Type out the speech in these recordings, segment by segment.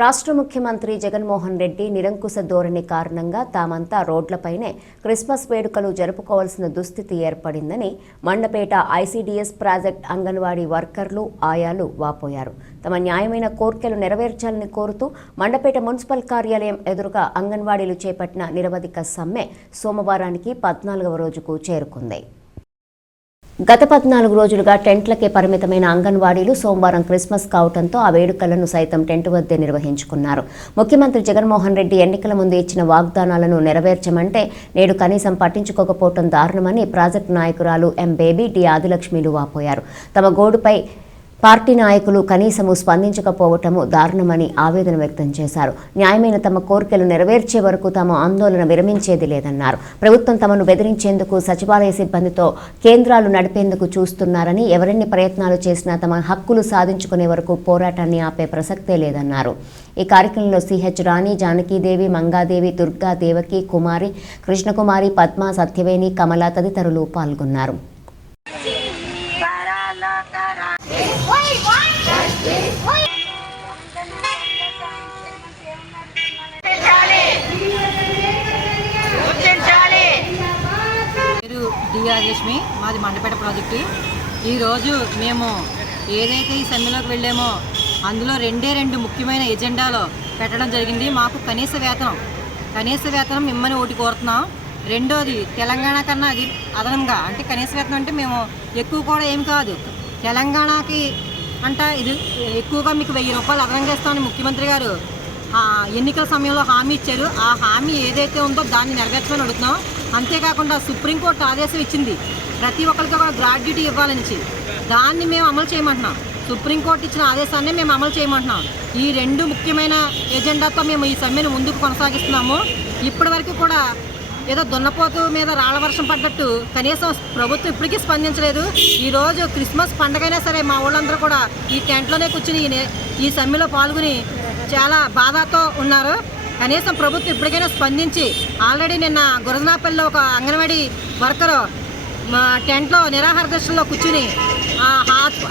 రాష్ట్ర ముఖ్యమంత్రి జగన్మోహన్ రెడ్డి నిరంకుశ ధోరణి కారణంగా తామంతా రోడ్లపైనే క్రిస్మస్ వేడుకలు జరుపుకోవాల్సిన దుస్థితి ఏర్పడిందని మండపేట ఐసీడీఎస్ ప్రాజెక్ట్ అంగన్వాడీ వర్కర్లు ఆయాలు వాపోయారు. తమ న్యాయమైన కోర్కెలు నెరవేర్చాలని కోరుతూ మండపేట మున్సిపల్ కార్యాలయం ఎదురుగా అంగన్వాడీలు చేపట్టిన నిరవధిక సమ్మె సోమవారానికి 14వ రోజుకు చేరుకుంది. గత 14 రోజులుగా టెంట్లకే పరిమితమైన అంగన్వాడీలు సోమవారం క్రిస్మస్ కావడంతో ఆ వేడుకలను సైతం టెంట్ వద్దే నిర్వహించుకున్నారు. ముఖ్యమంత్రి జగన్మోహన్ రెడ్డి ఎన్నికల ముందు ఇచ్చిన వాగ్దానాలను నెరవేర్చమంటే నేడు కనీసం పట్టించుకోకపోవడం దారుణమని ప్రాజెక్టు నాయకురాలు ఎం బేబీ డి ఆదిలక్ష్మిలు వాపోయారు. తమ గోడుపై పార్టీ నాయకులు కనీసము స్పందించకపోవటము దారుణమని ఆవేదన వ్యక్తం చేశారు. న్యాయమైన తమ కోరికలు నెరవేర్చే వరకు తాము ఆందోళన విరమించేది లేదన్నారు. ప్రభుత్వం తమను బెదిరించేందుకు సచివాలయ సిబ్బందితో కేంద్రాలు నడిపేందుకు చూస్తున్నారని, ఎవరెన్ని ప్రయత్నాలు చేసినా తమ హక్కులు సాధించుకునే వరకు పోరాటాన్ని ఆపే ప్రసక్తే లేదన్నారు. ఈ కార్యక్రమంలో సిహెచ్ రాణి, జానకీదేవి, మంగాదేవి, దుర్గా, దేవకి, కుమారి, కృష్ణకుమారి, పద్మ, సత్యవేణి, కమల తదితరులు పాల్గొన్నారు. లక్ష్మి, మాది మండపేట ప్రాజెక్టు. ఈరోజు మేము ఏదైతే ఈ సమ్మెలోకి వెళ్ళామో అందులో రెండు ముఖ్యమైన ఎజెండాలో పెట్టడం జరిగింది. మాకు కనీస వేతనం మిమ్మల్ని ఒకటి కోరుతున్నాం. రెండోది తెలంగాణ కన్నా అది అదనంగా, అంటే కనీస వేతనం అంటే మేము ఎక్కువ కూడా ఏం కాదు, తెలంగాణకి అంట ఇది ఎక్కువగా మీకు 1000 రూపాయలు అదనంగా ఇస్తామని ముఖ్యమంత్రి గారు ఎన్నికల సమయంలో హామీ ఇచ్చారు. ఆ హామీ ఏదైతే ఉందో దాన్ని నెరవేర్చమని అడుగుతున్నాం. అంతేకాకుండా సుప్రీంకోర్టు ఆదేశం ఇచ్చింది ప్రతి ఒక్కరికి కూడా గ్రాడ్యుటీ ఇవ్వాలని. దాన్ని మేము అమలు చేయమంటున్నాం. సుప్రీంకోర్టు ఇచ్చిన ఆదేశాన్ని మేము అమలు చేయమంటున్నాం. ఈ 2 ముఖ్యమైన ఎజెండాతో మేము ఈ సమ్మెను ముందుకు కొనసాగిస్తున్నాము. ఇప్పటి వరకు కూడా ఏదో దున్నపోతు మీద రాళ్ల వర్షం పడ్డట్టు కనీసం ప్రభుత్వం ఇప్పటికీ స్పందించలేదు. ఈరోజు క్రిస్మస్ పండుగైనా సరే మా ఊళ్ళందరూ కూడా ఈ టెంట్లోనే కూర్చుని ఈ సమ్మెలో పాల్గొని చాలా బాధతో ఉన్నారు. కనీసం ప్రభుత్వం ఇప్పటికైనా స్పందించి, ఆల్రెడీ నిన్న గురజనాపల్లిలో ఒక అంగన్వాడీ వర్కరు మా టెంట్లో నిరాహార దీక్షలో కూర్చుని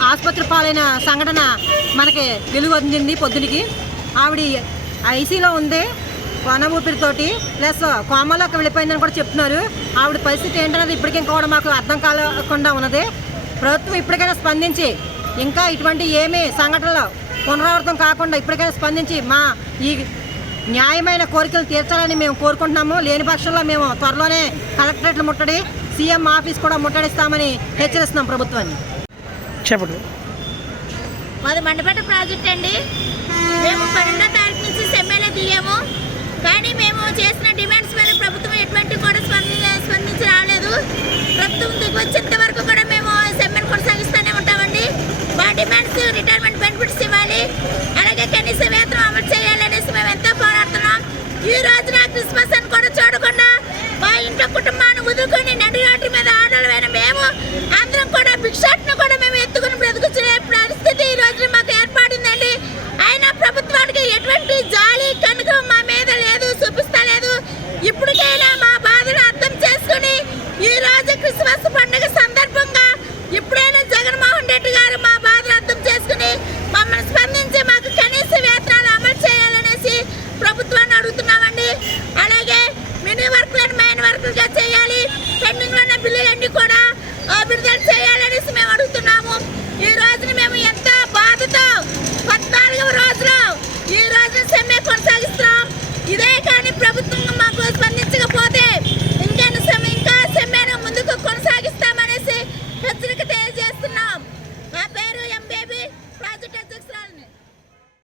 ఆసుపత్రి పాలైన సంఘటన మనకి వెలుగు అందింది. పొద్దునికి ఆవిడ ఐసీలో ఉంది, కొన ఊపిరితోటి ప్లస్ కోమాలోకి వెళ్ళిపోయిందని కూడా చెప్తున్నారు. ఆవిడ పరిస్థితి ఏంటనేది ఇప్పటికీ కూడా మాకు అర్థం కాకుండా ఉన్నది. ప్రభుత్వం ఇప్పటికైనా స్పందించి ఇంకా ఇటువంటి ఏమీ సంఘటనలు పునరావృతం కాకుండా ఇప్పటికైనా స్పందించి మా ఈ న్యాయమైన కోరికలు తీర్చాలని మేము కోరుకుంటున్నాము. లేని పక్షంలో మేము త్వరలోనే కలెక్టరేట్లు ముట్టడి, సీఎం ఆఫీస్ కూడా ముట్టడిస్తామని హెచ్చరిస్తున్నాం ప్రభుత్వాన్ని. చెప్పండి. మాది మండపేట ప్రాజెక్ట్ అండి. మేము 12వ తారీఖు నుంచి సమ్మెలో దిగాము. కానీ మేము చేసిన డిమాండ్స్ మీద ప్రభుత్వం ఎటువంటి కూడా స్పందించి రాలేదు. ప్రభుత్వం దిగి వచ్చేంత వరకు కూడా మేము సమ్మెను కొనసాగిస్తూనే ఉంటామండి. మా డిమాండ్స్ రిటైర్మెంట్ బెనిఫిట్స్ ఇవ్వాలి, అలాగే కనీస వేతనం అమలు చేయాలనేసి మేము ఎంతో పోరాడుతున్నాం. ఈ రోజున క్రిస్మస్ అని కూడా చూడకుండా మా ఇంట్లో కుటుంబాన్ని వదులుకొని నడి రోడ్డు మీద ఆడలమైన మేము అందరం కూడా భిక్షాటన